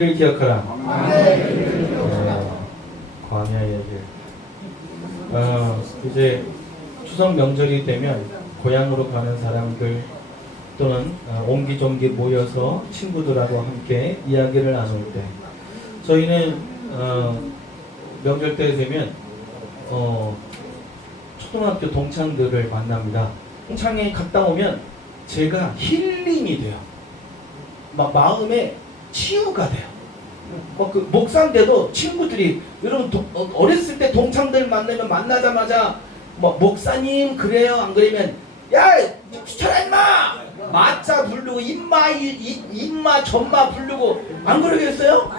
를 기억하라. 광야의 길. 이제 추석 명절이 되면 고향으로 가는 사람들 또는 옹기종기 모여서 친구들하고 함께 이야기를 나눌 때 저희는 명절 때 되면 초등학교 동창들을 만납니다. 동창회 갔다 오면 제가 힐링이 돼요. 막 마음에 치유가 돼요. 그 목사인데도 친구들이 여러분 어렸을 때 동창들 만나면 만나자마자 목사님 그래요 안 그러면 야 추천하 임마 마자 부르고 임마 전마 부르고 안 그러겠어요?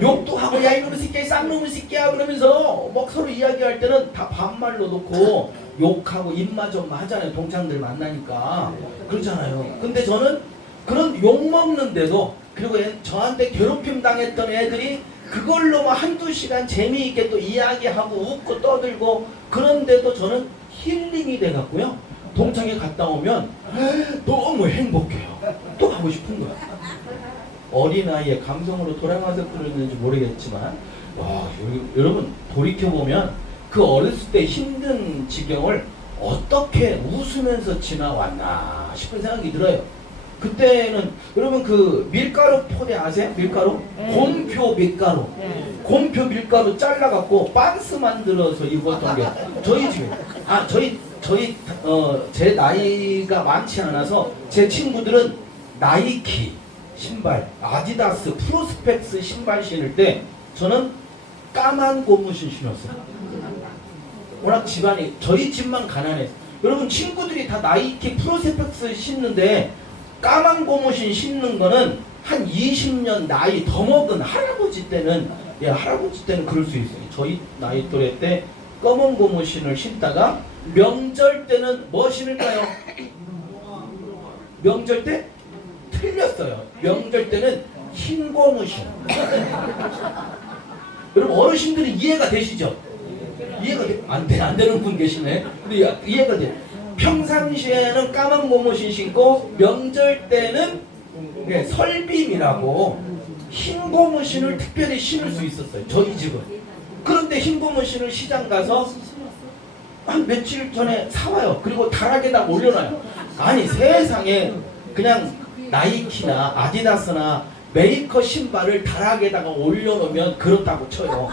욕도 하고 야 이놈의 새끼야 쌍놈의 새끼야 그러면서 막 서로 이야기할 때는 다 반말로 놓고 욕하고 임마 전마 하잖아요. 동창들 만나니까 그렇잖아요. 근데 저는 그런 욕먹는데도 그리고 저한테 괴롭힘 당했던 애들이 그걸로 한두 시간 재미있게 또 이야기하고 웃고 떠들고 그런데도 저는 힐링이 돼갖고요. 동창회 갔다 오면 너무 행복해요. 또 가고 싶은 거야. 어린아이의 감성으로 돌아가서 그러는지 모르겠지만 여러분 돌이켜보면 그 어렸을 때 힘든 지경을 어떻게 웃으면서 지나왔나 싶은 생각이 들어요. 그때는 여러분 그 밀가루 포대 아세요? 밀가루? 곰표 밀가루. 곰표 밀가루 잘라갖고 반스 만들어서 입었던 게 저희 집에 제 나이가 많지 않아서 제 친구들은 나이키 신발, 아디다스, 프로스펙스 신발 신을 때 저는 까만 고무신 신었어요. 워낙 집안이 저희 집만 가난해서 여러분 친구들이 다 나이키 프로스펙스 신는데 까만 고무신 신는 거는 한 20년 나이 더 먹은 할아버지 때는 할아버지 때는 그럴 수 있어요. 저희 나이 또래 때 검은 고무신을 신다가 명절 때는 뭐 신을까요? 명절 때? 틀렸어요. 명절 때는 흰 고무신. 여러분 어르신들이 이해가 되시죠? 이해가 안 되는 분 계시네. 근데 이해가 돼. 평상시에는 까만 고무신 신고 명절 때는 설빔이라고 흰 고무신을 특별히 신을 수 있었어요. 저희 집은. 그런데 흰 고무신을 시장 가서 한 며칠 전에 사와요. 그리고 다락에다 올려놔요. 아니 세상에 그냥 나이키나 아디다스나 메이커 신발을 다락에다가 올려놓으면 그렇다고 쳐요.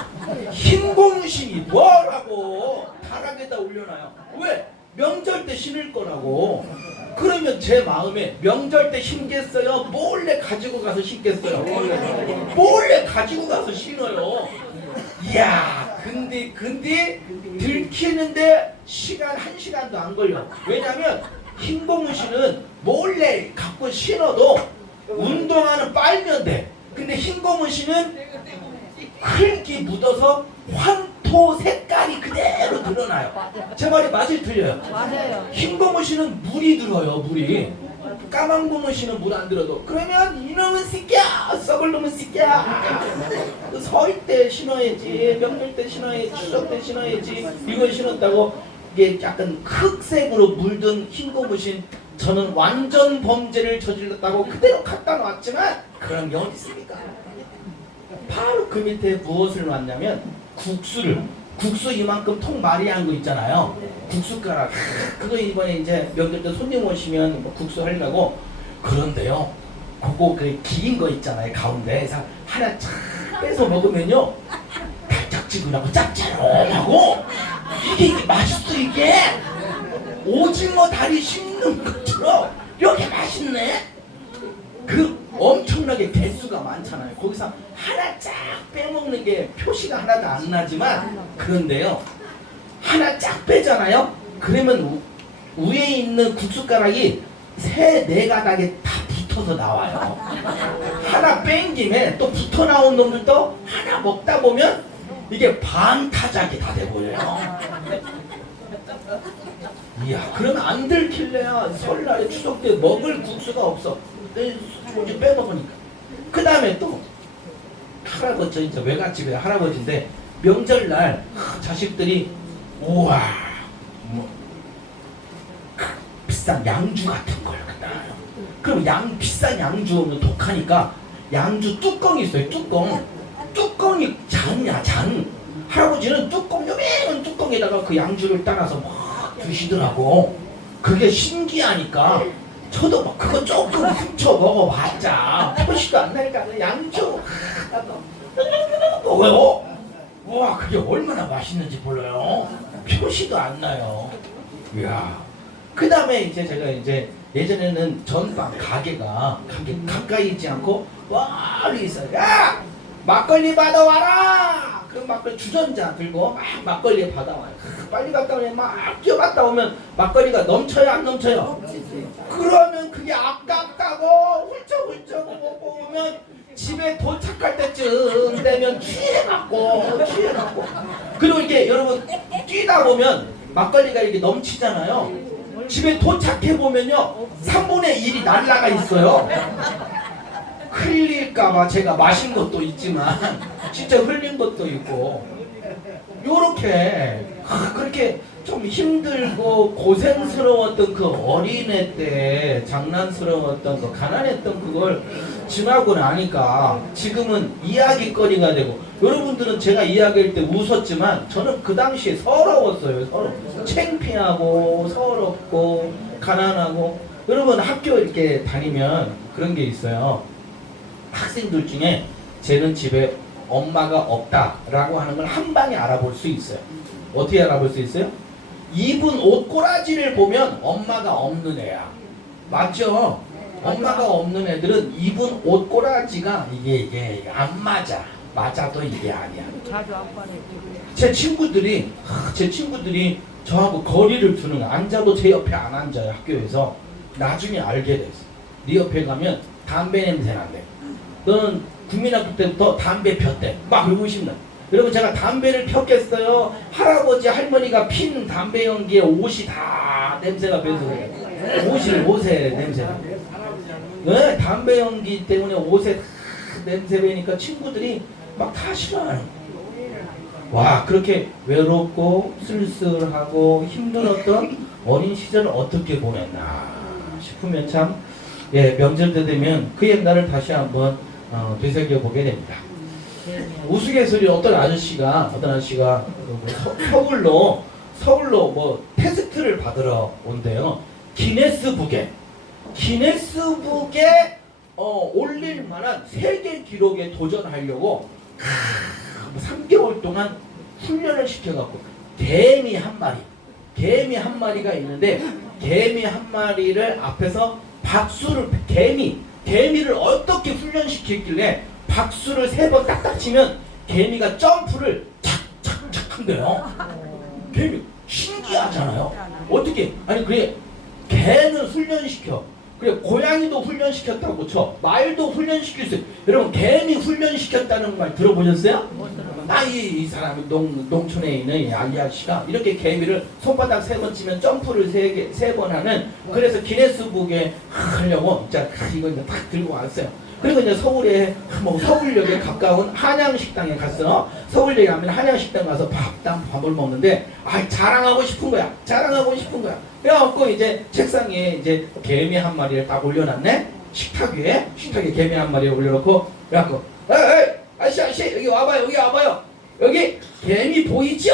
흰 고무신이 뭐라고 다락에다 올려놔요. 왜? 명절 때 신을 거라고. 그러면 제 마음에 명절 때 신겠어요? 몰래 가지고 가서 신겠어요? 몰래 가지고 가서 신어요. 이야 근데 들키는데 한 시간도 안 걸려. 왜냐면 흰 고무신은 몰래 갖고 신어도 운동화는 빨면 돼. 근데 흰 고무신은 흙이 묻어서 황토 색깔이 그대로 드러나요. 제 말이 맞을 틀려요? 맞아요. 흰 고무신은 물이 들어요. 물이. 까만 고무신은 물 안 들어도. 그러면 이놈은 새끼야 썩을 놈은 새끼야 설 때 신어야지 명절 때 신어야지 추석 때 신어야지 이걸 신었다고 이게 약간 흑색으로 물든 흰 고무신 저는 완전 범죄를 저질렀다고 그대로 갖다 놨지만 그런 경우는 있습니까? 바로 그 밑에 무엇을 놨냐면 국수 이만큼 통 마리한 거 있잖아요. 국수가락 그거 이번에 이제 명절 때 손님 오시면 국수 하려고. 그런데요 그거 그 긴 거 있잖아요 가운데에서 하나 쫙 빼서 먹으면요 달짝지근하고 짭짤하고 이게 맛있어. 이게 오징어 다리 씹는 것처럼 이렇게 맛있네. 그 엄청나게 개수가 많잖아요. 거기서 하나 쫙 빼먹는 게 표시가 하나도 안 나지만 그런데요 하나 쫙 빼잖아요. 그러면 위에 있는 국숫가락이 3-4가닥에 다 붙어서 나와요. 하나 뺀 김에 또 붙어 나온 놈들도 하나 먹다 보면 이게 반타작이 다 돼버려요. 이야 그러면 안 들킬래야 설날에 추석 때 먹을 국수가 없어. 소주 빼먹으니까. 그 다음에 또 할아버지 이제 외갓집에 할아버지인데 명절날 자식들이 우와 비싼 양주 같은 걸 갖다 놔요. 그럼 비싼 양주 오면 독하니까 양주 뚜껑이 있어요. 뚜껑이 잔이야, 잔. 할아버지는 뚜껑, 요맹한 뚜껑에다가 그 양주를 따라서 막 드시더라고. 그게 신기하니까 저도 막 그거 조금 훔쳐 먹어봤자 표시도 안 나니까 양주 먹어요. 와, 그게 얼마나 맛있는지 몰라요. 표시도 안 나요. 이야. 그 다음에 이제 제가 이제 예전에는 전방 가게가 가까이 있지 않고 멀리 있어요. 야! 막걸리 받아와라! 그럼 막걸리 주전자 들고 막 막걸리 받아와요. 빨리 갔다 오면 막 뛰어갔다 오면 막걸리가 넘쳐요, 안 넘쳐요? 그러면 그게 아깝다고 훌쩍훌쩍 먹고 오면 집에 도착할 때쯤 되면 취해갖고 그리고 이렇게 여러분 뛰다 보면 막걸리가 이렇게 넘치잖아요. 집에 도착해 보면요 3분의 1이 날라가 있어요. 흘릴까봐 제가 마신 것도 있지만 진짜 흘린 것도 있고 요렇게 그렇게 좀 힘들고 고생스러웠던 그 어린애 때 장난스러웠던 그 가난했던 그걸 지나고 나니까 지금은 이야기거리가 되고 여러분들은 제가 이야기할 때 웃었지만 저는 그 당시에 서러웠어요. 창피하고 서럽고 가난하고 여러분 학교 이렇게 다니면 그런 게 있어요. 학생들 중에 쟤는 집에 엄마가 없다라고 하는 걸 한 방에 알아볼 수 있어요. 어떻게 알아볼 수 있어요? 입은 옷꼬라지를 보면 엄마가 없는 애야. 맞죠? 엄마가 없는 애들은 입은 옷꼬라지가 이게 안 맞아. 맞아도 이게 아니야. 제 친구들이 저하고 거리를 두는 거야. 앉아도 제 옆에 안 앉아요. 학교에서. 나중에 알게 됐어. 네 옆에 가면 담배 냄새 난대. 너는 국민학교 때부터 담배 폈대. 막 그러고 싶나. 여러분 제가 담배를 폈겠어요? 할아버지 할머니가 핀 담배 연기에 옷이 다 냄새가 배서 그래요. 옷에 냄새가. 네, 담배 연기 때문에 옷에 다 냄새 배니까 친구들이 막 다 싫어하는 거예요. 와, 그렇게 외롭고 쓸쓸하고 힘들었던 어린 시절을 어떻게 보냈나 싶으면 참 명절 때 되면 그 옛날을 다시 한번 되새겨보게 됩니다. 우스갯소리 어떤 아저씨가 서울로 뭐 테스트를 받으러 온대요. 기네스북에 올릴 만한 세계 기록에 도전하려고 3개월 동안 훈련을 시켜갖고 개미 한 마리가 있는데 개미 한 마리를 앞에서 박수를 개미를 어떻게 훈련시켰길래 박수를 3번 딱딱 치면 개미가 점프를 착착착 한대요. 개미 신기하잖아요. 어떻게 그래 개는 훈련시켜. 그래 고양이도 훈련시켰다고 쳐. 말도 훈련시켰어요. 여러분 개미 훈련시켰다는 말 들어보셨어요? 이 사람이 농촌에 있는 이 아저씨가 이렇게 개미를 손바닥 3번 치면 점프를 3번 하는 그래서 기네스북에 하려고 이거 이제 딱 들고 왔어요. 그리고 이제 서울역에 가까운 한양식당에 갔어. 서울역에 가면 한양식당 가서 밥을 먹는데 자랑하고 싶은 거야. 그래갖고 이제 책상에 이제 개미 한 마리를 딱 올려놨네. 식탁에 개미 한 마리를 올려놓고 그래갖고 아저씨 여기 와봐요. 여기 개미 보이죠?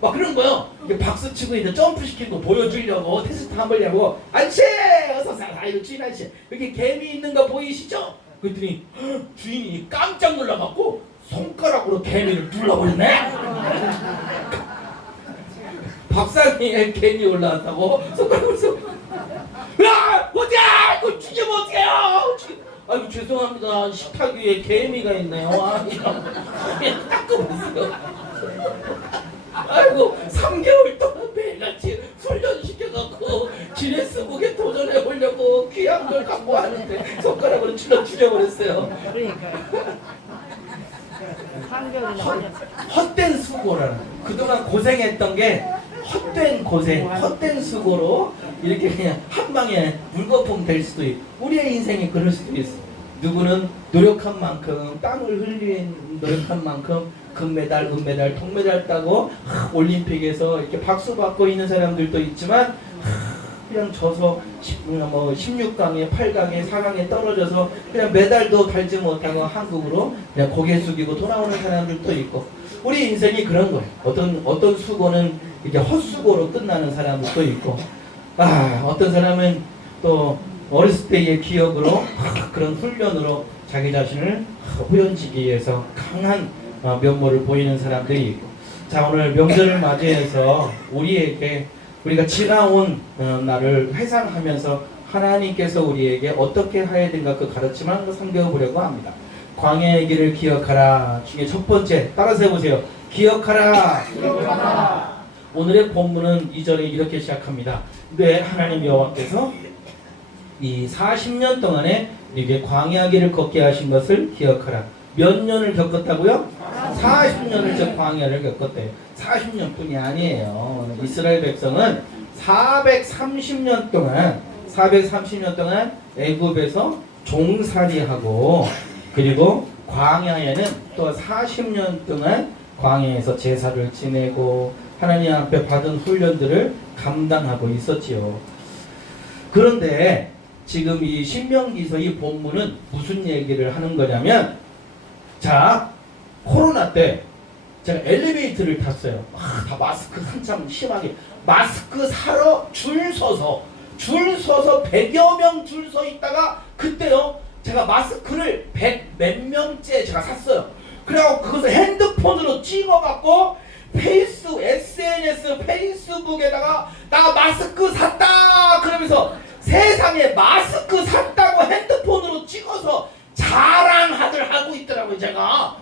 막 그런 거요. 박수 치고 이제 점프 시키는 거 보여주려고 테스트 한번 하려고 아저씨 어서 오세요. 주인 아저씨 여기 개미 있는 거 보이시죠? 그랬더니 주인이 깜짝 놀라갖고 손가락으로 개미를 눌러버렸네. 밥상에 개미 올라왔다고 손가락으로 야! 어디야! 이거 죽이면 어떡해요! 죄송합니다. 식탁 위에 개미가 있네요. 그냥 닦아버렸어요. 3개월 동안 매일같이 훈련시켜갖고 기네스북에 도전해보려고 귀한 걸 갖고 왔는데 손가락으로 죽여버렸어요. 그러니까요. 헛된 수고라는 그동안 고생했던 게 헛된 수고로 이렇게 그냥 한 방에 물거품 될 수도 있고 우리의 인생이 그럴 수도 있어. 누구는 노력한 만큼 땀을 흘린 노력한 만큼 금메달, 은메달, 동메달 따고 올림픽에서 이렇게 박수 받고 있는 사람들도 있지만 그냥 져서 16강에 8강에 4강에 떨어져서 그냥 메달도 달지 못하고 한국으로 그냥 고개 숙이고 돌아오는 사람들도 있고, 우리 인생이 그런 거예요. 어떤 수고는 이게 헛수고로 끝나는 사람들도 있고, 어떤 사람은 또 어렸을 때의 기억으로 그런 훈련으로 자기 자신을 후연지기 위해서 강한 면모를 보이는 사람들이 있고. 자, 오늘 명절을 맞이해서 우리가 지나온 날을 회상하면서 하나님께서 우리에게 어떻게 해야 되는가 그 가르침을 한번 살펴보려고 합니다. 광야의 길을 기억하라 중에 첫 번째, 따라서 해보세요. 기억하라. 기억하라. 오늘의 본문은 2절에 이렇게 시작합니다. 네, 하나님 여호와께서 이 40년 동안에 우리에게 광야 길을 걷게 하신 것을 기억하라. 몇 년을 겪었다고요? 40년을 저 광야를 겪었대요. 40년뿐이 아니에요. 이스라엘 백성은 430년 동안 애굽에서 종살이하고, 그리고 광야에는 또 40년 동안 광야에서 제사를 지내고 하나님 앞에 받은 훈련들을 감당하고 있었지요. 그런데 지금 이 신명기서 이 본문은 무슨 얘기를 하는 거냐면, 자, 코로나 때 제가 엘리베이터를 탔어요. 다 마스크 한참 심하게 마스크 사러 줄 서서 100여 명 줄 서 있다가, 그때요 제가 마스크를 100 몇 명째 제가 샀어요. 그래갖고 그것을 핸드폰으로 찍어갖고 SNS 페이스북에다가 나 마스크 샀다 그러면서 세상에 마스크 샀다고 핸드폰으로 찍어서 자랑하들 하고 있더라고요. 제가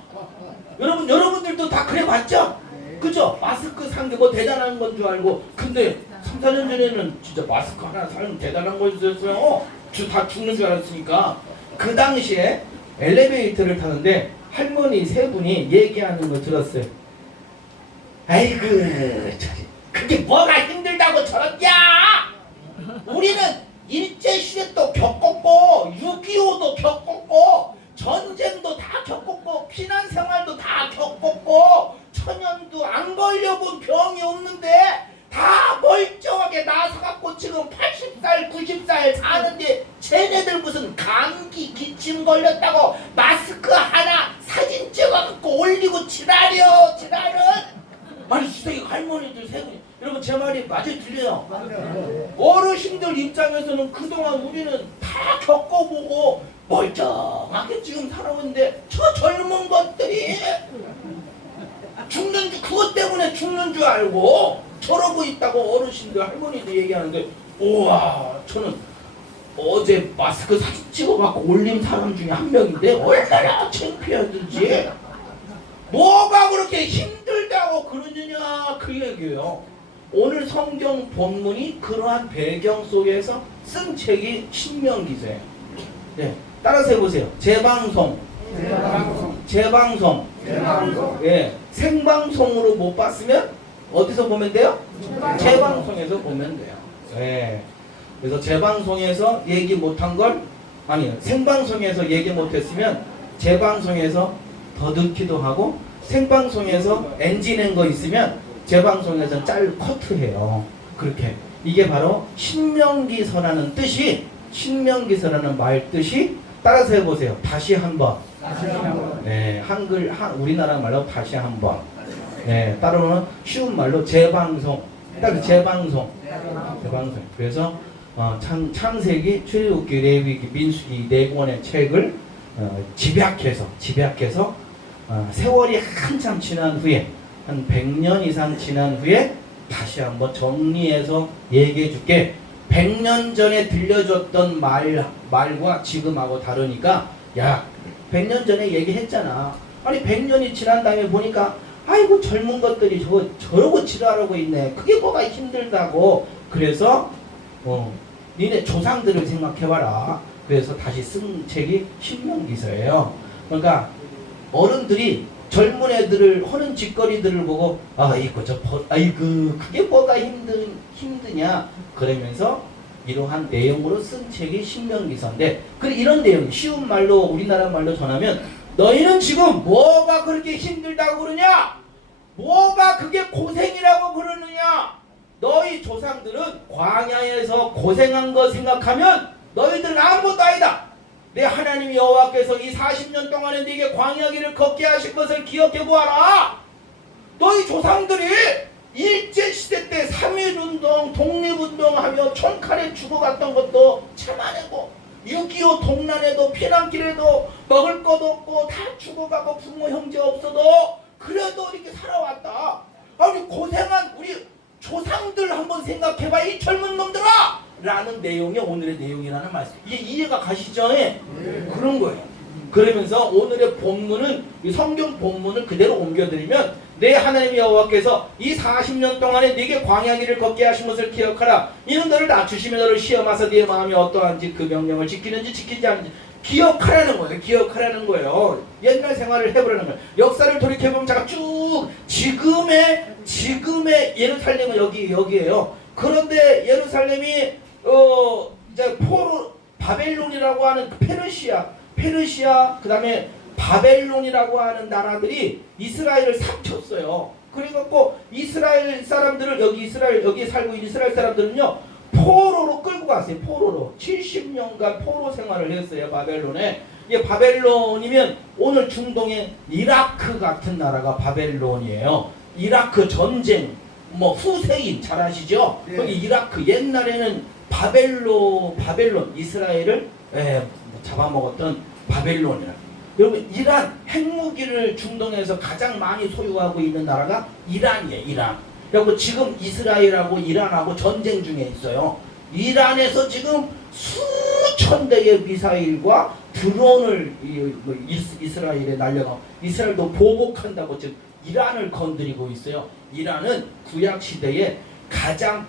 여러분들도 다 그래 봤죠? 그죠? 마스크 산 게 뭐 대단한 건 줄 알고. 근데 3, 4년 전에는 진짜 마스크 하나 사면 대단한 거였어요. 다 죽는 줄 알았으니까. 그 당시에 엘리베이터를 타는데 할머니 세 분이 얘기하는 거 들었어요. 아이고, 그게 뭐가 힘들다고 저러냐? 우리는 일제시대도 겪었고 6.25도 겪었고 전쟁도 다 겪었고 피난생활도 다 겪었고 천연도 안 걸려본 병이 없는데 다 멀쩡하게 나서갖고 지금 80살 90살 사는데, 쟤네들 무슨 감기 기침 걸렸다고 마스크 하나 사진 찍어갖고 올리고 지랄은. 아니 진짜 이 할머니들 세 분이, 여러분 제 말이 맞아요 들려요? 어르신들 입장에서는 그동안 우리는 다 겪어보고 멀쩡하게 지금 살아오는데, 저 젊은 것들이 그것 때문에 죽는 줄 알고 저러고 있다고 어르신들 할머니들 얘기하는데, 우와, 저는 어제 마스크 사진 찍어갖고 올린 사람 중에 한 명인데 얼마나 창피하든지 뭐가 그렇게 힘들다고 그러느냐 그 얘기예요. 오늘 성경 본문이 그러한 배경 속에서 쓴 책이 신명기서예요. 네, 따라서 해보세요. 재방송. 예, 생방송으로 못 봤으면 어디서 보면 돼요? 재방송에서 보면 돼요. 예. 그래서 재방송에서 얘기 못한 걸, 아니 생방송에서 얘기 못했으면 재방송에서 더 듣기도 하고, 생방송에서 엔진낸 거 있으면 재방송에서 커트해요. 그렇게. 이게 바로 신명기서라는 뜻이, 신명기서라는 말 뜻이, 따라서 해보세요. 다시 한번. 네, 우리나라 말로 다시 한번. 네, 따로는 쉬운 말로 재방송. 딱 재방송. 그래서 창세기, 출애굽기, 레위기, 민수기 네 권의 책을 집약해서 세월이 한참 지난 후에, 한 100년 이상 지난 후에 다시 한번 정리해서 얘기해 줄게. 100년 전에 들려줬던 말과 지금하고 다르니까, 야, 100년 전에 얘기했잖아. 아니 100년이 지난 다음에 보니까 아이고 젊은 것들이 저러고 지랄하고 있네. 그게 뭐가 힘들다고. 그래서 니네 조상들을 생각해봐라. 그래서 다시 쓴 책이 신명기서예요. 그러니까 어른들이 젊은 애들을 하는 짓거리들을 보고 아이고 그게 뭐가 힘드냐 그러면서 이러한 내용으로 쓴 책이 신명기서인데, 이런 내용 쉬운 말로 우리나라 말로 전하면, 너희는 지금 뭐가 그렇게 힘들다고 그러냐? 뭐가 그게 고생이라고 그러느냐? 너희 조상들은 광야에서 고생한 거 생각하면 너희들은 아무것도 아니다. 내 하나님 여호와께서 이 40년 동안에 네게 광야길을 걷게 하신 것을 기억해 보아라. 너희 조상들이 일제시대 때 3.1운동, 독립운동하며 총칼에 죽어갔던 것도 참아내고 6.25 동란에도 피난길에도 먹을 것 없고 다 죽어가고 부모 형제 없어도 그래도 이렇게 살아왔다. 아니 고생한 우리 조상들 한번 생각해봐 이 젊은 놈들아! 라는 내용이 오늘의 내용이라는 말씀. 이게 이해가 가시죠? 그런 거예요. 그러면서 오늘의 본문은 이 성경 본문을 그대로 옮겨드리면 내 하나님 여호와께서 이 40년 동안에 네게 광야길을 걷게 하신 것을 기억하라. 이는 너를 낮추시며 너를 시험하사 네 마음이 어떠한지 그 명령을 지키는지 지키지 않는지 기억하라는 거예요. 기억하라는 거예요. 옛날 생활을 해보라는 거예요. 역사를 돌이켜보면 제가 쭉 지금의 예루살렘은 여기에요. 그런데 예루살렘이 이제 바벨론이라고 하는 페르시아 그 다음에 바벨론이라고 하는 나라들이 이스라엘을 삼켰어요. 그래갖고 이스라엘 사람들을 여기에 살고 있는 이스라엘 사람들은요 포로로 끌고 갔어요. 포로로 70년간 포로 생활을 했어요. 바벨론에. 이게 바벨론이면 오늘 중동의 이라크 같은 나라가 바벨론이에요. 이라크 전쟁 후세인 잘 아시죠? 네. 거기 이라크 옛날에는 바벨론 이스라엘을 잡아먹었던 바벨론이라. 여러분 이란 핵무기를 중동에서 가장 많이 소유하고 있는 나라가 이란이에요. 이란. 그리고 지금 이스라엘하고 이란하고 전쟁 중에 있어요. 이란에서 지금 수천 대의 미사일과 드론을 이스라엘에 날려가 이스라엘도 보복한다고 지금 이란을 건드리고 있어요. 이란은 구약 시대에 가장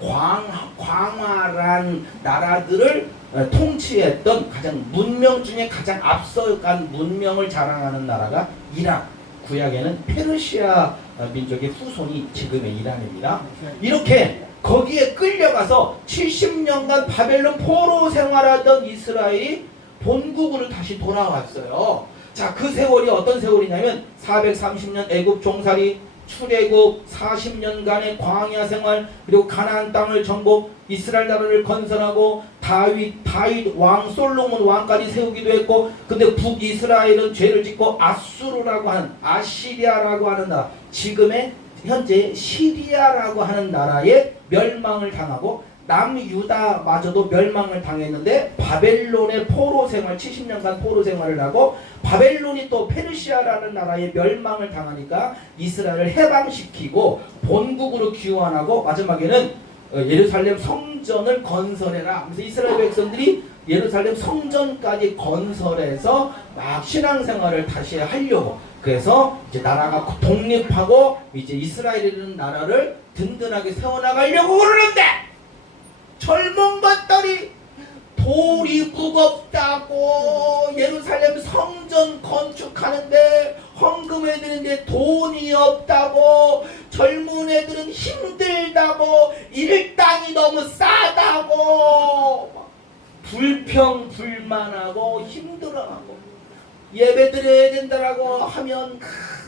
광활한 나라들을 통치했던 가장 문명 중에 가장 앞서간 문명을 자랑하는 나라가 이란. 구약에는 페르시아 민족의 후손이 지금의 이란입니다. 이렇게 거기에 끌려가서 70년간 바벨론 포로 생활하던 이스라엘이 본국으로 다시 돌아왔어요. 자, 그 세월이 어떤 세월이냐면 430년 애굽 종살이, 출애굽 40년간의 광야 생활, 그리고 가나안 땅을 정복, 이스라엘 나라를 건설하고 다윗 왕 솔로몬 왕까지 세우기도 했고, 근데 북이스라엘은 죄를 짓고 아시리아라고 하는 나라, 지금의 현재 시리아라고 하는 나라에 멸망을 당하고 남유다마저도 멸망을 당했는데 바벨론의 포로 생활 70년간 포로 생활을 하고 바벨론이 또 페르시아라는 나라에 멸망을 당하니까 이스라엘을 해방시키고 본국으로 귀환하고 마지막에는 예루살렘 성전을 건설해라. 그래서 이스라엘 백성들이 예루살렘 성전까지 건설해서 막 신앙생활을 다시 하려고, 그래서 이제 나라가 독립하고 이제 이스라엘이라는 나라를 든든하게 세워나가려고 그러는데 젊은 것들이 돌이 무겁다고 예루살렘 성전 건축하는데 헌금해 드는데 돈이 없다고, 젊은 애들은 힘들다고, 일당이 너무 싸다고 불평불만하고 힘들어하고, 예배 드려야 된다라고 하면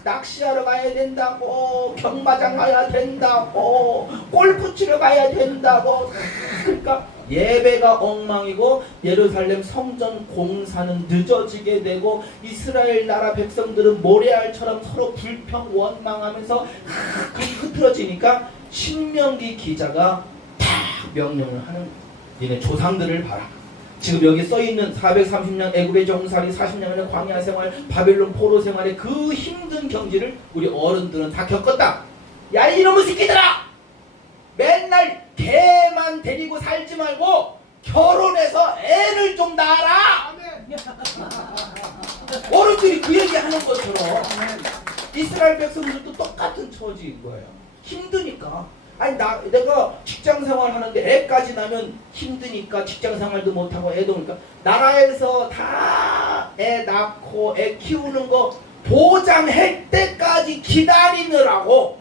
낚시하러 가야 된다고, 경마장 가야 된다고, 골프 치러 가야 된다고. 그러니까 예배가 엉망이고 예루살렘 성전 공사는 늦어지게 되고 이스라엘 나라 백성들은 모래알처럼 서로 불평 원망하면서 흐트러지니까 신명기 기자가 딱 명령을 하는, 니네 조상들을 봐라. 지금 여기 써있는 430년 애굽의 종살이, 40년의 광야 생활, 바벨론 포로 생활의 그 힘든 경지를 우리 어른들은 다 겪었다. 야 이놈의 새끼들아! 맨날 개만 데리고 살지 말고 결혼해서 애를 좀 낳아라! 어른들이 그 얘기 하는 것처럼 이스라엘 백성들도 똑같은 처지인 거예요. 힘드니까. 아니 내가 직장생활 하는데 애까지 나면 힘드니까 직장생활도 못하고 애도 오니까 나라에서 다 애 낳고 애 키우는 거 보장할 때까지 기다리느라고,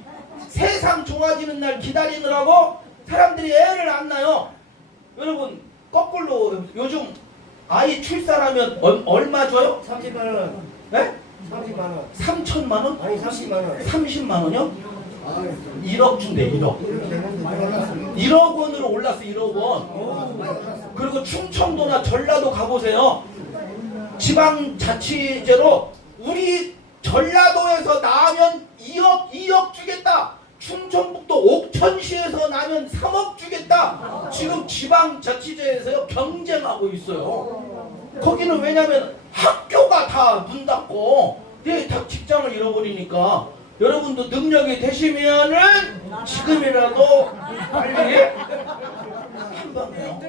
세상 좋아지는 날 기다리느라고 사람들이 애를 안 낳아요. 여러분 거꾸로 요즘 아이 출산하면 얼마 줘요? 30만 원. 네? 30만 원. 3천만 원? 아니 30만 원. 30만 원이요? 1억 준대 1억. 1억 원으로 올랐어 1억 원. 그리고 충청도나 전라도 가보세요. 지방자치제로 우리 전라도에서 나면 2억 주겠다. 충청북도 옥천시에서 나면 3억 주겠다. 지금 지방자치제에서 경쟁하고 있어요. 거기는 왜냐면 학교가 다 문 닫고 다 직장을 잃어버리니까 여러분도 능력이 되시면은 지금이라도 빨리 한방해요.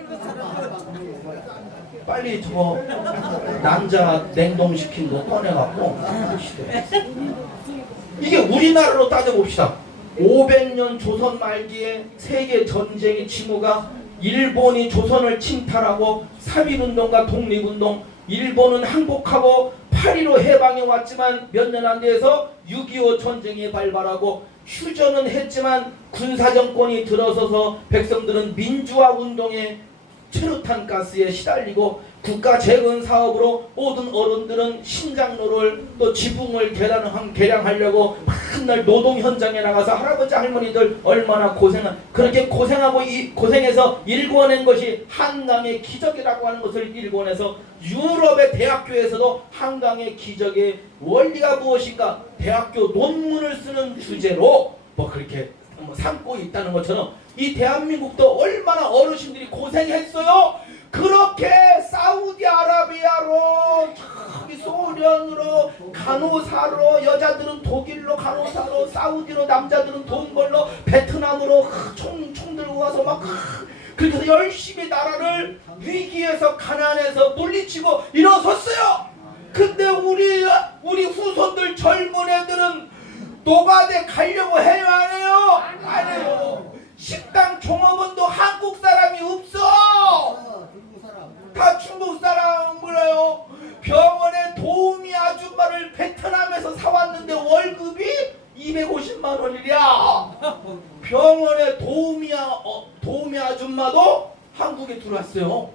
빨리 저 난자 냉동시킨 거 꺼내갖고 이게 우리나라로 따져봅시다. 500년 조선 말기에 세계 전쟁의 징후가 일본이 조선을 침탈하고 3.1운동과 독립운동, 일본은 항복하고 8.15 해방에 왔지만 몇 년 안 돼서 6.25 전쟁이 발발하고 휴전은 했지만 군사정권이 들어서서 백성들은 민주화 운동에 최루탄 가스에 시달리고 국가 재건 사업으로 모든 어른들은 신장로를 또 지붕을 개량하려고 맨날 노동 현장에 나가서 할아버지 할머니들 얼마나 그렇게 고생해서 일궈낸 것이 한강의 기적이라고 하는 것을 일궈내서 유럽의 대학교에서도 한강의 기적의 원리가 무엇인가 대학교 논문을 쓰는 주제로 그렇게 삼고 있다는 것처럼 이 대한민국도 얼마나 어르신들이 고생했어요. 그렇게 사우디아라비아로 저기 소련으로 간호사로 여자들은 독일로 간호사로 사우디로 남자들은 돈 벌러 베트남으로 총 들고 와서 막 그렇게 해서 열심히 나라를 위기에서 가난해서 물리치고 일어섰어요. 근데 우리 후손들 젊은 애들은 노가대 가려고 해요 안 해요? 안 해요. 식당 종업원도 한국 사람이 없어. 다 중국 사람이에요. 병원에 도우미 아줌마를 베트남에서 사왔는데 월급이 250만 원이랴. 병원에 도우미 아줌마도 한국에 들어왔어요.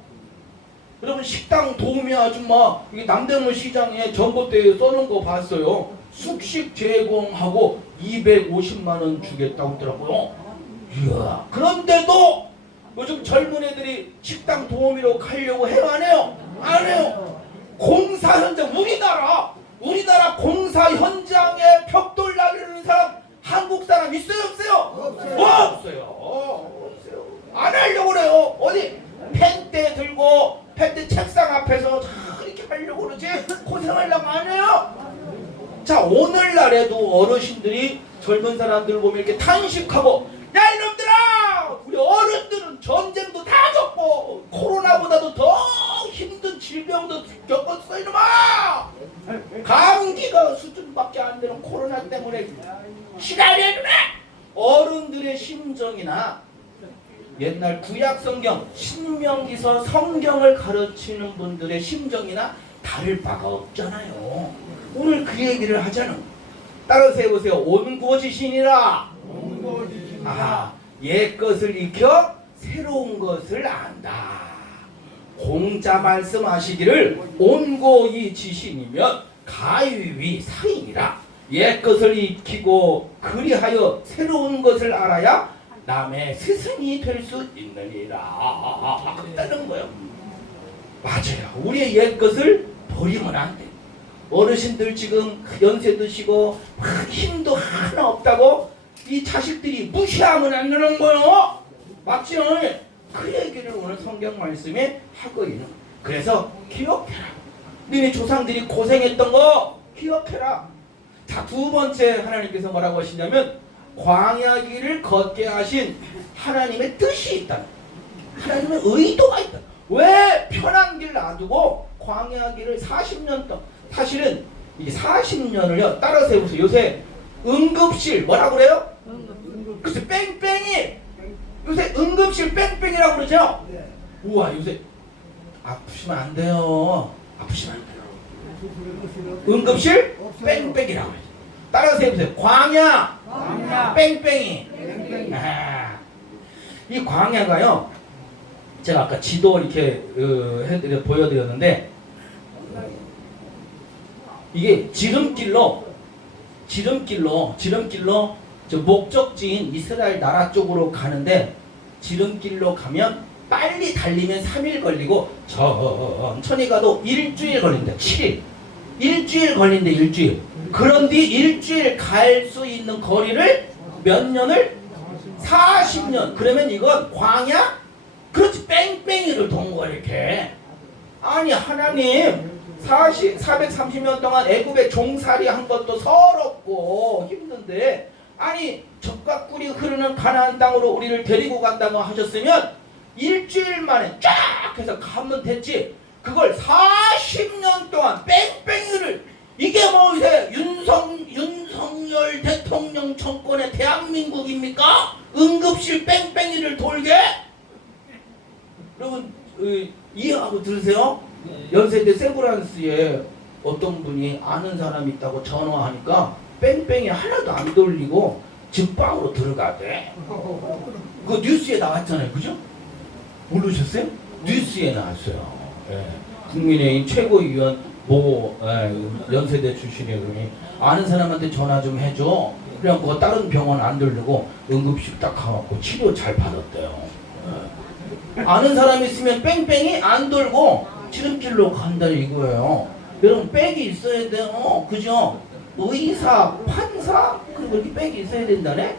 여러분 식당 도우미 아줌마 이게 남대문 시장에 전봇대에 써놓은 거 봤어요. 숙식 제공하고 250만 원 주겠다고 하더라고요. 이야, 그런데도 요즘 젊은 애들이 식당 도우미로 가려고 해요 안 해요? 안 해요. 공사 현장 우리나라 공사 현장에 벽돌 나르는 사람 한국 사람 있어요 없어요? 없어요. 안 하려고 그래요. 어디 펜대 들고 펜대 책상 앞에서 이렇게 하려고 그러지 고생하려고 안 해요. 자, 오늘날에도 어르신들이 젊은 사람들 보면 이렇게 탄식하고 야 이놈들아, 우리 어른들은 전쟁도 다 겪고 코로나보다도 더 힘든 질병도 겪었어 이놈아. 감기가 수준밖에 안 되는 코로나 때문에 시달려주네. 어른들의 심정이나 옛날 구약 성경 신명기서 성경을 가르치는 분들의 심정이나 다를 바가 없잖아요. 오늘 그 얘기를 하자는. 따라서 해보세요. 온고지신이라. 옛 것을 익혀 새로운 것을 안다. 공자 말씀하시기를 온고이 지신이면 가위위 사인이라. 옛 것을 익히고 그리하여 새로운 것을 알아야 남의 스승이 될 수 있느니라. 그랬다는 거예요. 맞아요. 우리의 옛 것을 버리면 안 돼. 어르신들 지금 연세 드시고 힘도 하나 없다고 이 자식들이 무시하면 안 되는 거요. 맞죠? 그 얘기를 오늘 성경 말씀에 하고 있는. 그래서 기억해라. 너네 조상들이 고생했던 거 기억해라. 자, 두 번째 하나님께서 뭐라고 하시냐면 광야 길을 걷게 하신 하나님의 뜻이 있다. 하나님의 의도가 있다. 왜 편한 길 놔두고 광야 길을 40년 동안. 사실은 이 40년을요. 따라서 해보세요. 요새 응급실 뭐라고 그래요? 글쎄 뺑뺑이. 요새 응급실 뺑뺑이라고 그러죠? 우와, 요새 아프시면 안 돼요. 아프시면 안 돼요. 응급실 뺑뺑이라고 해요. 따라서 해보세요. 광야 뺑뺑이. 이 광야가요, 제가 아까 지도 이렇게 보여드렸는데 이게 지름길로 저 목적지인 이스라엘 나라 쪽으로 가는데 지름길로 가면 빨리 달리면 3일 걸리고 천천히 가도 일주일 걸린다. 7일. 일주일 걸린대, 일주일. 그런 뒤 일주일 갈 수 있는 거리를 몇 년을? 40년. 그러면 이건 광야? 그렇지, 뺑뺑이를 돈 거야, 이렇게. 아니, 하나님 430년 동안 애굽에 종살이 한 것도 서럽고 힘든데, 아니 젖과 꿀이 흐르는 가나안 땅으로 우리를 데리고 간다고 하셨으면 일주일 만에 쫙 해서 가면 됐지. 그걸 40년 동안 뺑뺑이를, 이게 뭐 이제 윤석열 대통령 정권의 대한민국입니까? 응급실 뺑뺑이를 돌게? 여러분 이해하고 들으세요? 연세대 세브란스에 어떤 분이 아는 사람이 있다고 전화하니까 뺑뺑이 하나도 안 돌리고 직방으로 들어가대. 그거 뉴스에 나왔잖아요, 그죠? 모르셨어요? 뉴스에 나왔어요. 예. 국민의힘 최고위원 연세대 출신이 그러니 아는 사람한테 전화 좀 해줘. 그래갖고 다른 병원 안 들르고 응급실 딱 가갖고 치료 잘 받았대요. 예. 아는 사람 있으면 뺑뺑이 안 돌고 지름길로 간다 이거예요. 여러분 백이 있어야 돼요. 그죠? 의사, 판사, 그리고 이렇게 백이 있어야 된다네?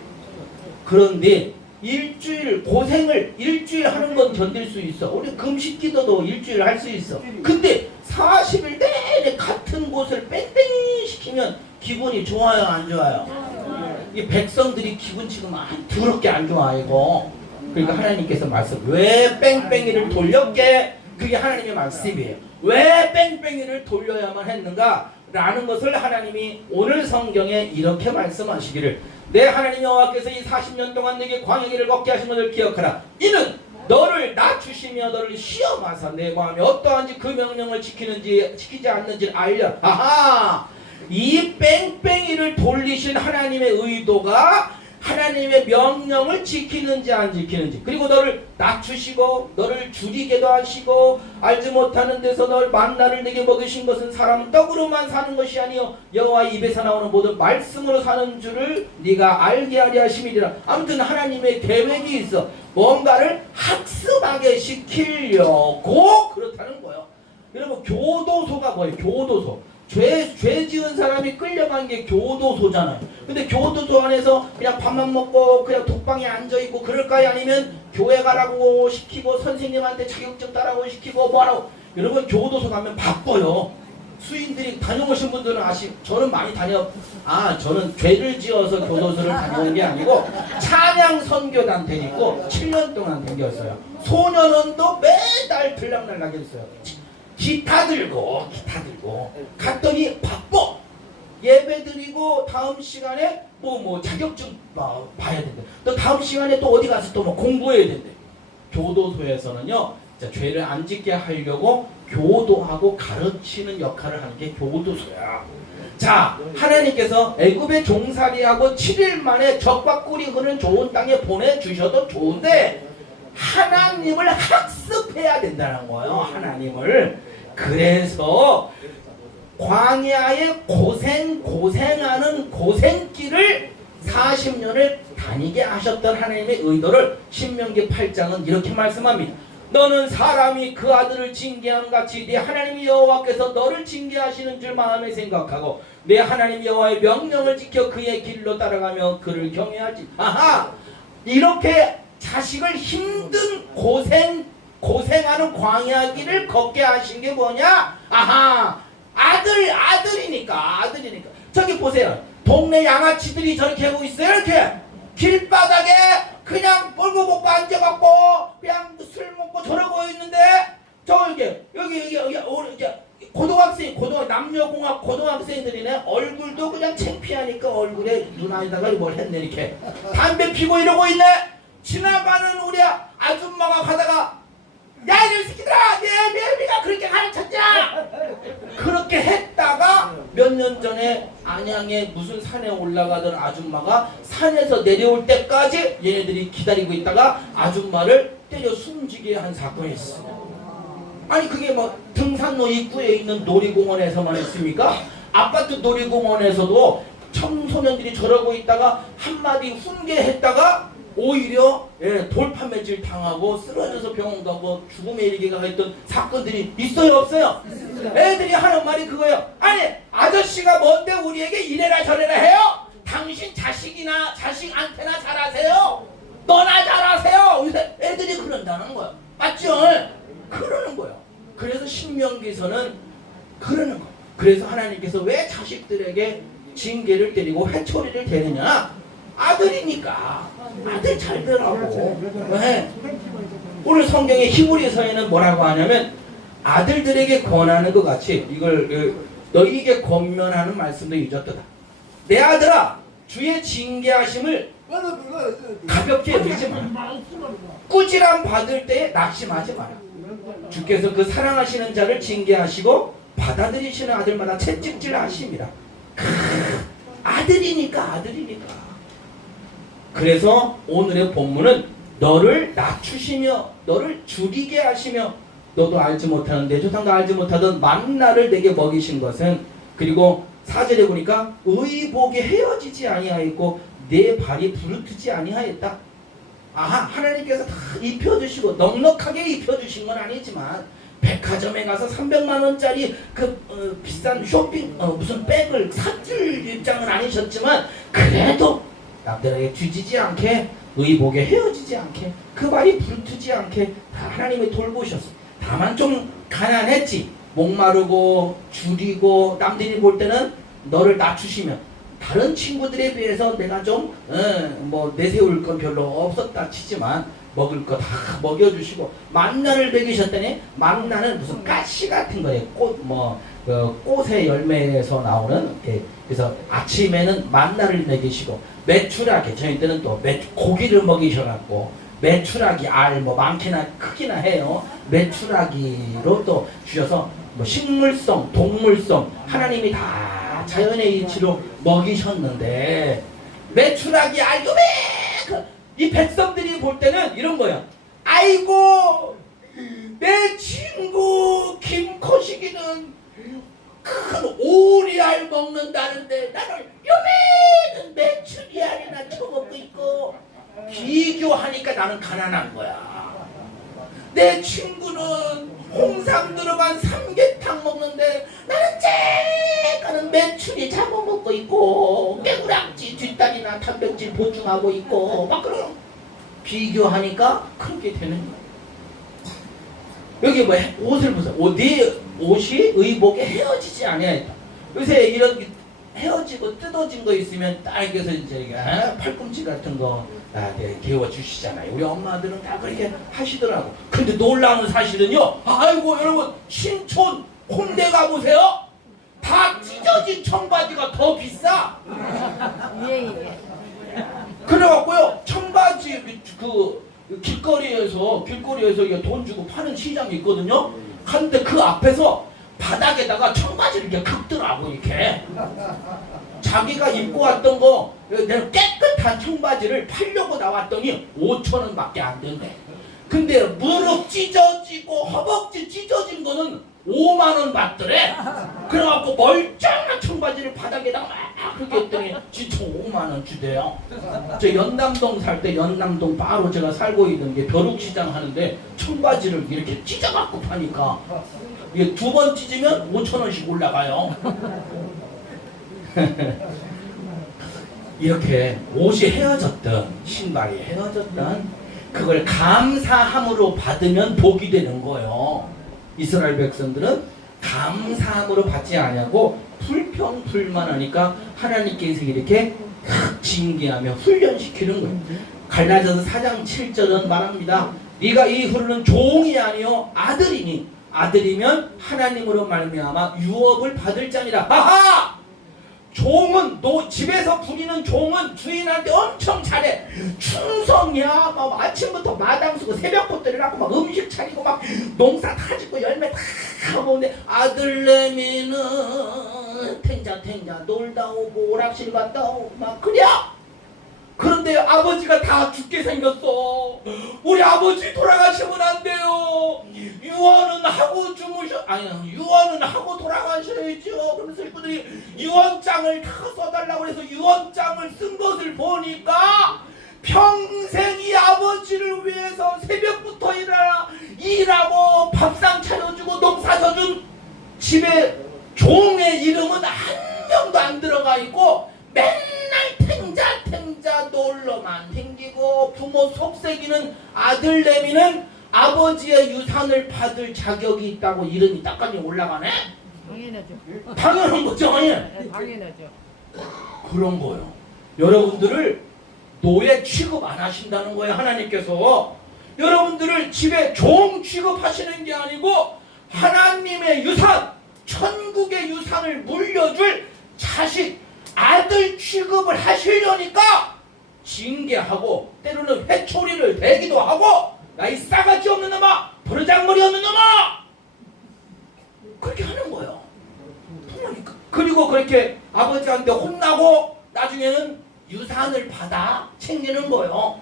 그런데 일주일 고생을 일주일 하는 건 견딜 수 있어. 우리 금식기도도 일주일 할 수 있어. 근데 40일 내내 같은 곳을 뺑뺑이 시키면 기분이 좋아요, 안 좋아요? 이 백성들이 기분 지금 더럽게 안 좋아 이거. 그러니까 하나님께서 말씀, 왜 뺑뺑이를 돌렸게? 그게 하나님의 말씀이에요. 왜 뺑뺑이를 돌려야만 했는가? 라는 것을 하나님이 오늘 성경에 이렇게 말씀하시기를, 내 하나님 여호와께서 이 40년 동안 내게 광야길을 걷게 하신 것을 기억하라. 이는 너를 낮추시며 너를 시험하사 내 마음이 어떠한지 그 명령을 지키지 않는지를 알려. 아하! 이 뺑뺑이를 돌리신 하나님의 의도가 하나님의 명령을 지키는지 안 지키는지, 그리고 너를 낮추시고 너를 줄이게도 하시고 알지 못하는 데서 널 만나를 내게 먹이신 것은 사람 떡으로만 사는 것이 아니요 여호와 입에서 나오는 모든 말씀으로 사는 줄을 네가 알게 하려 하심이니라. 아무튼 하나님의 계획이 있어. 뭔가를 학습하게 시키려고 그렇다는 거예요. 여러분 교도소가 뭐예요? 교도소. 죄 지은 사람이 끌려간 게 교도소잖아요. 근데 교도소 안에서 그냥 밥만 먹고 그냥 독방에 앉아있고 그럴까요? 아니면 교회 가라고 시키고 선생님한테 자격증 따라고 시키고 뭐하라고. 여러분 교도소 가면 바빠요. 수인들이 다녀오신 분들은 저는 많이 저는 죄를 지어서 교도소를 다녀온 게 아니고 찬양 선교단 데리고 7년 동안 다녔어요. 소년원도 매달 들락날락 했어요. 기타 들고 갔더니 바빠. 예배 드리고 다음 시간에 뭐 자격증 봐야 된대. 또 다음 시간에 또 어디 가서 또 뭐 공부해야 된대. 교도소에서는요, 죄를 안 짓게 하려고 교도하고 가르치는 역할을 하는 게 교도소야. 자, 하나님께서 애굽에 종살이하고 7일 만에 젖과 꿀이 흐르는 좋은 땅에 보내주셔도 좋은데 하나님을 학습해야 된다는 거예요. 하나님을. 그래서 광야에 고생하는 고생길을 40년을 다니게 하셨던 하나님의 의도를 신명기 8장은 이렇게 말씀합니다. 너는 사람이 그 아들을 징계하는 같이 네 하나님 여호와께서 너를 징계하시는 줄 마음에 생각하고 내 하나님 여호와의 명령을 지켜 그의 길로 따라가며 그를 경외하지. 아하! 이렇게 자식을 힘든 고생하는 광야길을 걷게 하신 게 뭐냐? 아하! 아들이니까. 저기 보세요. 동네 양아치들이 저렇게 하고 있어요. 이렇게 길바닥에 그냥 볼고 먹고 앉아갖고 그냥 술 먹고 저러고 있는데 여기 남녀공학 고등학생들이네. 얼굴도 그냥 창피하니까 얼굴에 눈안에다가 뭘 했네. 이렇게 담배 피고 이러고 있네. 지나가는 우리 아줌마가 가다가 야 이놈 새끼들아, 내 매미가 그렇게 가르쳤냐? 그렇게 했다가 몇 년 전에 안양에 무슨 산에 올라가던 아줌마가 산에서 내려올 때까지 얘네들이 기다리고 있다가 아줌마를 때려 숨지게 한 사건이 있어요. 아니 그게 뭐 등산로 입구에 있는 놀이공원에서만 했습니까? 아파트 놀이공원에서도 청소년들이 저러고 있다가 한마디 훈계했다가 오히려 돌판매질 당하고 쓰러져서 병원 가고 죽음에 이르게 했던 사건들이 있어요 없어요? 애들이 하는 말이 그거예요. 아니 아저씨가 뭔데 우리에게 이래라 저래라 해요? 당신 자식한테나 잘하세요. 너나 잘하세요. 애들이 그런다는 거야. 맞죠? 그러는 거예요. 그래서 신명기서는 그러는 거예요. 그래서 하나님께서 왜 자식들에게 징계를 때리고 회초리를 대느냐? 아들이니까. 아들 잘 되라고. 네. 오늘 성경의 히브리서에는 뭐라고 하냐면 아들들에게 권하는 것 같이 이걸 너희에게 권면하는 말씀도 잊었도다. 내 아들아 주의 징계하심을 가볍게 여기지 마라. 꾸지람 받을 때에 낙심하지 마라. 주께서 그 사랑하시는 자를 징계하시고 받아들이시는 아들마다 채찍질 하심이라. 아들이니까. 그래서 오늘의 본문은 너를 낮추시며 너를 죽이게 하시며 너도 알지 못하는 내 조상도 알지 못하던 만나를 내게 먹이신 것은 그리고 4절에 보니까 의복에 헤어지지 아니하였고 내 발이 부르트지 아니하였다. 아하, 하나님께서 다 입혀주시고 넉넉하게 입혀주신 건 아니지만 백화점에 가서 300만 원짜리 비싼 쇼핑 무슨 백을 사줄 입장은 아니셨지만 그래도 남들에게 뒤지지 않게 의복에 헤어지지 않게 그 발이 부르트지 않게 다 하나님이 돌보셨어. 다만 좀 가난했지. 목마르고 줄이고 남들이 볼 때는 너를 낮추시면 다른 친구들에 비해서 내가 좀 내세울 건 별로 없었다 치지만 먹을 거 다 먹여주시고 만나를 먹이셨더니 만나는 무슨 가시 같은 거예요. 꽃의 열매에서 나오는 그래서 아침에는 만나를 먹이시고 메추라기 저희 때는 또 고기를 먹이셔갖고 메추라기 알 많기나 크기나 해요. 메추라기로 또 주셔서 식물성 동물성 하나님이 다 자연의 이치로 먹이셨는데 메추라기 알 이 백성들이 볼 때는 이런 거야. 아이고 내 친구 김코식이는 큰 오리알 먹는다는데 나는 요매는 메추리알이나 처먹고 있고 비교하니까 나는 가난한 거야. 내 친구는 홍삼 들어간 삼계탕 먹는데 나는 쬐까는 메추리 잡아먹고 있고 깨구락지 뒷다리나 단백질 보충하고 있고 막 그런 비교하니까 그렇게 되는 거야. 여기 옷을 보세요. 네 옷이 의복에 헤어지지 아니하였다. 요새 이런 헤어지고 뜯어진 거 있으면 딱 이렇게 이제 팔꿈치 같은 거 개워 주시잖아요. 우리 엄마들은 다 그렇게 하시더라고. 근데 놀라운 사실은요. 아이고 여러분 신촌 홍대 가보세요. 다 찢어진 청바지가 더 비싸. 예. 그래갖고요 청바지 길거리에서 이게 돈 주고 파는 시장이 있거든요. 근데 그 앞에서 바닥에다가 청바지를 이렇게 긁더라고 이렇게. 자기가 입고 왔던 거 내가 깨끗한 청바지를 팔려고 나왔더니 5,000원밖에 안 된대. 근데 무릎 찢어지고 허벅지 찢어진 거는 5만 원 받더래. 그래갖고 멀쩡한 청바지를 바닥에다가 막 그렇게 했더니 진짜 5만 원 주대요. 저 연남동 살 때 연남동 바로 제가 살고 있는 게 벼룩시장 하는데 청바지를 이렇게 찢어갖고 파니까 이게 2번 찢으면 5,000원씩 올라가요. 이렇게 옷이 헤어졌던 신발이 헤어졌던 그걸 감사함으로 받으면 복이 되는 거예요. 이스라엘 백성들은 감사함으로 받지 않냐고 불평불만하니까 하나님께서 이렇게 징계하며 훈련시키는 거예요. 갈라디아서 4장 7절은 말합니다. 네가 이후로는 종이 아니요 아들이니 아들이면 하나님으로 말미암아 유업을 받을 자니라. 아하! 종은 집에서 부리는 종은 주인한테 엄청 잘해. 충성이야. 막 아침부터 마당 쓰고 새벽부터 일어나고 막 음식 차리고 막 농사 다 짓고 열매 다 먹는데 아들내미는 탱자 놀다 오고 오락실 갔다 오고 막 그래. 그런데 아버지가 다 죽게 생겼어. 우리 아버지 돌아가시면 안 돼요. 유언은 하고 유언은 하고 돌아가셔야죠. 그러면서 이분들이 유언장을 다 써달라고 해서 유언장을 쓴 것을 보니까 평생 이 아버지를 위해서 새벽부터 일하고 밥상 차려주고 농사 져준 집에 종의 이름은 한 명도 안 들어가 있고 맨날 탱자 놀러만 댕기고 부모 속삭이는 아들내미는 아버지의 유산을 받을 자격이 있다고 이름이 딱까지 올라가네? 당연하죠. 당연한 거죠. 네, 당연하죠. 그런 거요. 여러분들을 노예 취급 안 하신다는 거예요. 하나님께서 여러분들을 집에 종 취급하시는 게 아니고 하나님의 유산, 천국의 유산을 물려줄 자식, 아들 취급을 하시려니까 징계하고 때로는 회초리를 대기도 하고 나이 싸가지 없는 놈아, 버르장머리 없는 놈아, 그렇게 하는 거예요. 부모니까. 그리고 그렇게 아버지한테 혼나고 나중에는 유산을 받아 챙기는 거예요.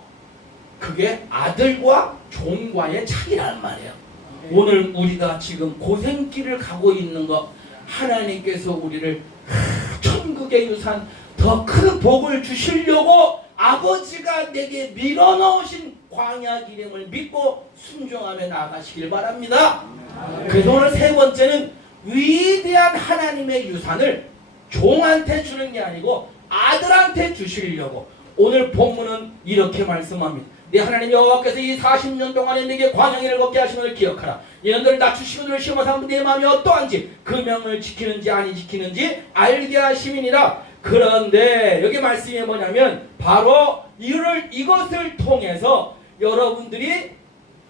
그게 아들과 종과의 차이란 말이에요. 오늘 우리가 지금 고생길을 가고 있는 거 하나님께서 우리를 천국의 유산 더 큰 복을 주시려고 아버지가 내게 밀어넣으신 광야 기름을 믿고 순종하며 나아가시길 바랍니다. 그래서 오늘 세 번째는 위대한 하나님의 유산을 종한테 주는 게 아니고 아들한테 주시려고 오늘 본문은 이렇게 말씀합니다. 네 하나님 여호와께서 이 40년 동안에 내게 광야길을 걷게 하심을 기억하라. 이년들 낮추시고 너를 시험하사 네 마음이 어떠한지 그 명을 지키는지 아니 지키는지 알게 하심이니라. 그런데 여기 말씀이 뭐냐면 바로 이것을 통해서 여러분들이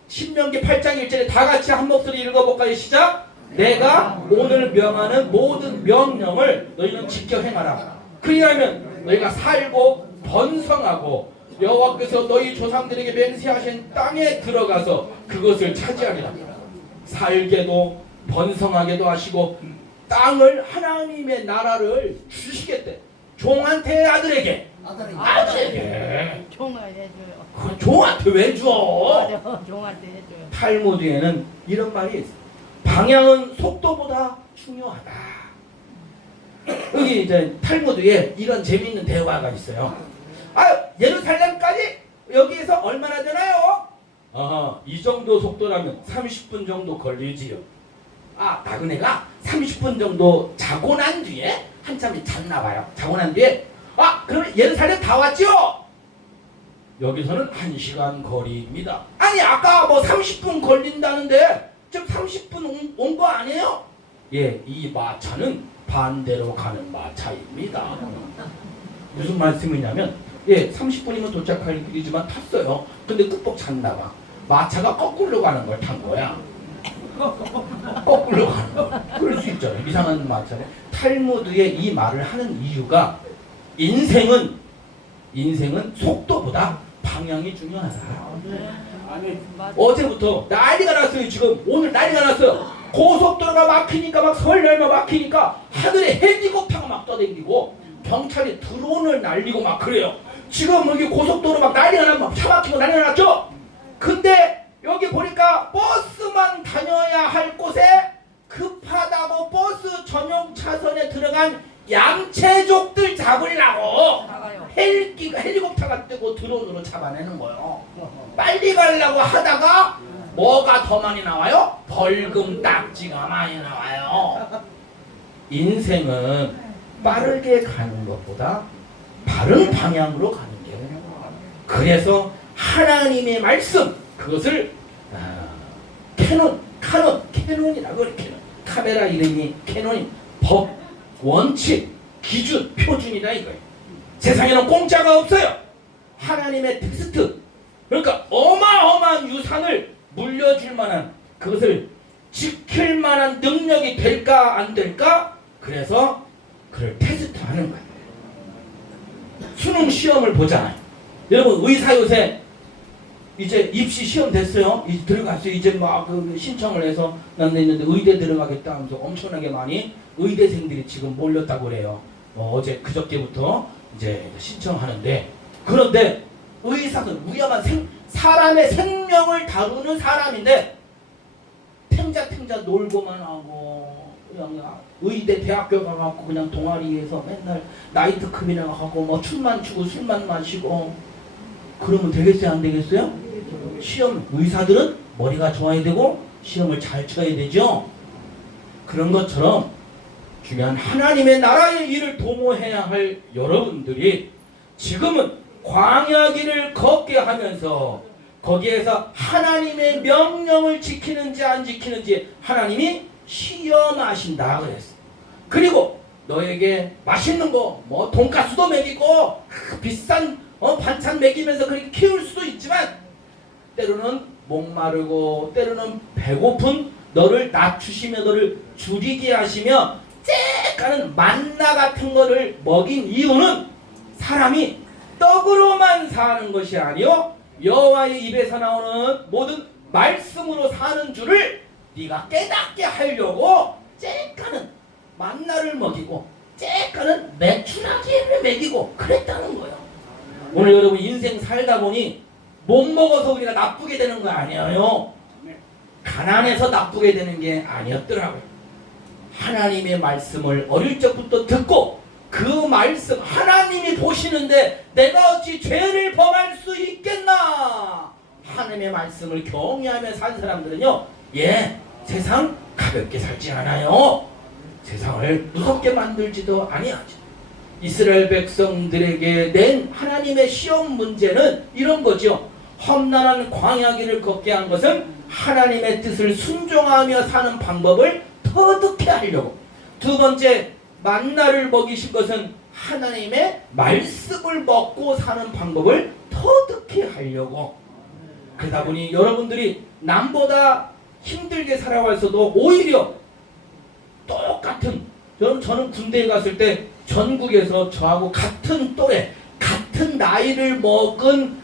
신명기 8장 1절에 다 같이 한 목소리 읽어볼까요? 시작! 내가 오늘 명하는 모든 명령을 너희는 지켜 행하라. 그리하면 너희가 살고 번성하고 여호와께서 너희 조상들에게 맹세하신 땅에 들어가서 그것을 차지하리라. 살게도 번성하게도 하시고 땅을 하나님의 나라를 주시겠대. 종한테 아들에게. 아들에게. 종한테 해줘요. 그 종한테 왜 줘? 맞아, 종한테 해줘요. 탈무드에는 이런 말이 있어. 방향은 속도보다 중요하다. 여기 이제 탈무드에 이런 재미있는 대화가 있어요. 예루살렘까지 여기에서 얼마나 되나요? 이 정도 속도라면 30분 정도 걸리지요. 나그네가 30분 정도 자고 난 뒤에 한참 잤나 봐요. 자고 난 뒤에 그러면 예루살렘 다 왔죠? 여기서는 1시간 거리입니다. 아니 아까 뭐 30분 걸린다는데 지금 30분 온 거 아니에요? 예, 이 마차는 반대로 가는 마차입니다. 무슨 말씀이냐면 30분이면 도착할 길이지만 탔어요. 근데 끝복 잤나 봐. 마차가 거꾸로 가는 걸 탄 거야. 거꾸로 가는 거. 그럴 수 있잖아요. 이상한 마차네. 탈무드의 이 말을 하는 이유가 인생은 속도보다 방향이 중요하다. 어제부터 난리가 났어요. 지금 오늘 난리가 났어요. 고속도로가 막히니까 막 설날만 막히니까 하늘에 헬리콥터가 막 떠다니고 경찰이 드론을 날리고 막 그래요. 지금 여기 고속도로 막 난리가 나면 차 막히고 난리가 났죠? 근데 여기 보니까 버스만 다녀야 할 곳에 급하다고 버스 전용 차선에 들어간 양체족들 잡으려고 헬리콥터가 뜨고 드론으로 잡아내는 거예요. 빨리 가려고 하다가 뭐가 더 많이 나와요? 벌금 딱지가 많이 나와요. 인생은 빠르게 가는 것보다 바른 방향으로 가는 게 그래서 하나님의 말씀 그것을 캐논이라고 그래. 카메라 이름이 캐논이 법, 원칙, 기준, 표준이다 이거예요. 세상에는 공짜가 없어요. 하나님의 테스트 그러니까 어마어마한 유산을 물려줄 만한 그것을 지킬 만한 능력이 될까 안 될까 그래서 그걸 테스트하는 거예요. 수능 시험을 보잖아요. 여러분 의사 요새 이제 입시 시험 됐어요. 이제 들어갔어요. 이제 막 그 신청을 해서 난 있는데 의대 들어가겠다 하면서 엄청나게 많이 의대생들이 지금 몰렸다고 그래요. 어제 그저께부터 이제 신청하는데 그런데 의사는 위험한 사람의 생명을 다루는 사람인데 탱자 놀고만 하고 그냥 의대 대학교 가갖고 그냥 동아리에서 맨날 나이트클럽이나 가고 뭐 춤만 추고 술만 마시고 그러면 되겠어요 안 되겠어요? 시험 의사들은 머리가 좋아야 되고 시험을 잘 쳐야 되죠. 그런 것처럼 중요한 하나님의 나라의 일을 도모해야 할 여러분들이 지금은 광야길을 걷게 하면서 거기에서 하나님의 명령을 지키는지 안 지키는지 하나님이 시험하신다 그랬어. 그리고 너에게 맛있는 거 뭐 돈가스도 먹이고 비싼 반찬 먹이면서 그렇게 키울 수도 있지만 때로는 목마르고 때로는 배고픈 너를 낮추시며 너를 줄이게 하시며 쬐까는 만나 같은 거를 먹인 이유는 사람이 떡으로만 사는 것이 아니요 여호와의 입에서 나오는 모든 말씀으로 사는 줄을 네가 깨닫게 하려고 쬐까는 만나를 먹이고 쬐까는 메추라기를 먹이고 그랬다는 거예요. 오늘 여러분 인생 살다 보니 못 먹어서 우리가 나쁘게 되는 거 아니에요. 가난해서 나쁘게 되는 게 아니었더라고요. 하나님의 말씀을 어릴 적부터 듣고 그 말씀 하나님이 보시는데 내가 어찌 죄를 범할 수 있겠나. 하나님의 말씀을 경외하며 산 사람들은요 세상 가볍게 살지 않아요. 세상을 무섭게 만들지도 아니하죠. 이스라엘 백성들에게 낸 하나님의 시험 문제는 이런 거죠. 험난한 광야길을 걷게 한 것은 하나님의 뜻을 순종하며 사는 방법을 터득해 하려고. 두 번째 만나를 먹이신 것은 하나님의 말씀을 먹고 사는 방법을 터득해 하려고. 그러다 보니 여러분들이 남보다 힘들게 살아와서도 오히려 똑같은 저는 군대에 갔을 때 전국에서 저하고 같은 또래 같은 나이를 먹은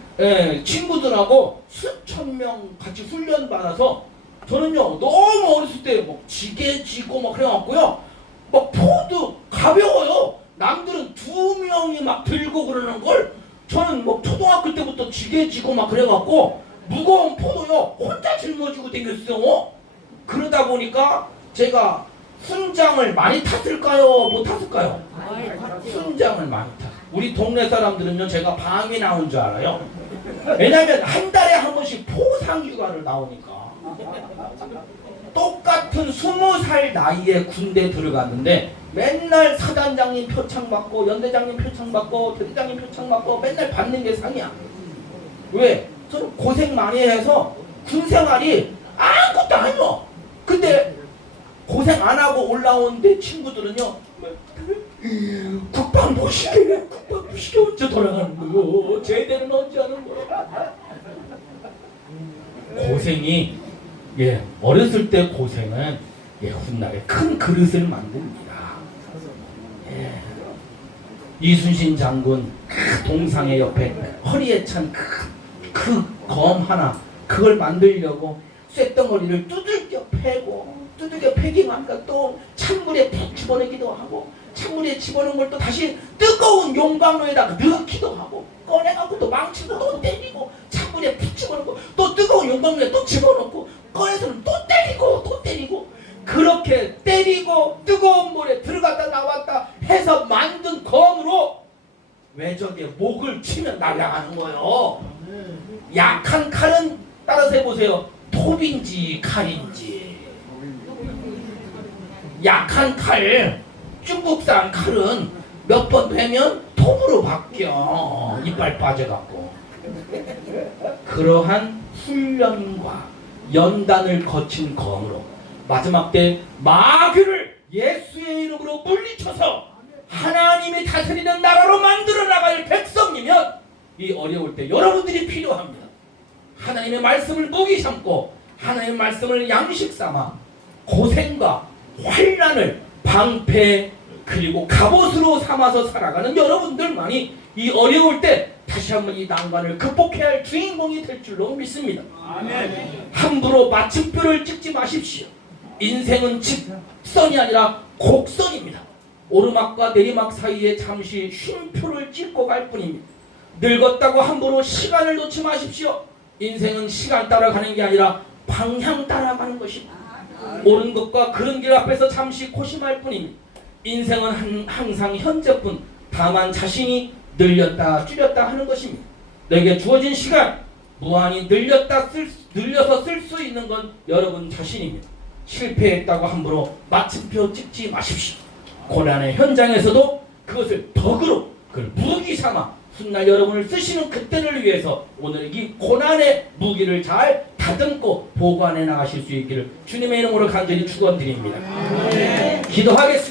친구들하고 수천 명 같이 훈련 받아서 저는요 너무 어렸을 때 뭐 지게 지고 막 그래갖고요 막 포도 가벼워요. 남들은 두 명이 막 들고 그러는 걸 저는 뭐 초등학교 때부터 지게 지고 막 그래갖고 무거운 포도요 혼자 짊어지고 다녔어요. 그러다 보니까 제가 훈장을 많이 탔을까요? 못 탔을까요? 훈장을 많이 탔어요. 우리 동네 사람들은요 제가 방이 나온 줄 알아요. 왜냐면 한 달에 한 번씩 포상휴가를 나오니까. 똑같은 20살 나이에 군대 들어갔는데 맨날 사단장님 표창 받고 연대장님 표창 받고 대대장님 표창 받고 맨날 받는 게 상이야. 왜? 저는 고생 많이 해서 군생활이 아무것도 아니요. 근데 고생 안 하고 올라온 내 친구들은요 국방부 시계 언제 돌아가는 거요? 제대는 언제 하는 거요? 고생이 어렸을 때 고생은 훗날에 큰 그릇을 만듭니다. 이순신 장군 동상의 옆에 허리에 찬 그 검 하나 그걸 만들려고 쇳덩어리를 두들겨 패기니까 또 찬물에 푹 집어넣기도 하고 찬물에 집어넣은 걸 또 다시 뜨거운 용광로에다가 넣기도 하고 꺼내갖고 또 망치로 또 때리고 찬물에 푹 집어넣고 또 뜨거운 용광로에 또 집어넣고 꺼내서는 또 때리고 그렇게 때리고 뜨거운 물에 들어갔다 나왔다 해서 만든 검으로 외적의 목을 치면 날아가는 거예요. 약한 칼은 따라서 해보세요. 톱인지 칼인지. 약한 칼, 중국산 칼은 몇 번 되면 톱으로 바뀌어. 이빨 빠져갖고. 그러한 훈련과 연단을 거친 검으로 마지막 때 마귀를 예수의 이름으로 물리쳐서 하나님이 다스리는 나라로 만들어 나갈 백성이면 이 어려울 때 여러분들이 필요합니다. 하나님의 말씀을 무기 삼고 하나님의 말씀을 양식 삼아 고생과 환난을 방패 그리고 갑옷으로 삼아서 살아가는 여러분들만이 이 어려울 때 다시 한번 이 난관을 극복해야 할 주인공이 될 줄로 믿습니다. 아멘. 함부로 마침표를 찍지 마십시오. 인생은 직선이 아니라 곡선입니다. 오르막과 내리막 사이에 잠시 쉼표를 찍고 갈 뿐입니다. 늙었다고 함부로 시간을 놓지 마십시오. 인생은 시간 따라가는 게 아니라 방향 따라가는 것입니다. 옳은 것과 그른 길 앞에서 잠시 고심할 뿐입니다. 인생은 항상 현재뿐. 다만 자신이 늘렸다 줄였다 하는 것입니다. 내게 주어진 시간 무한히 늘려서 쓸 수 있는 건 여러분 자신입니다. 실패했다고 함부로 마침표 찍지 마십시오. 고난의 현장에서도 그것을 덕으로, 그걸 무기 삼아 훗날 여러분을 쓰시는 그때를 위해서 오늘 이 고난의 무기를 잘 다듬고 보관해 나가실 수 있기를 주님의 이름으로 간절히 축원드립니다. 기도하겠습니다.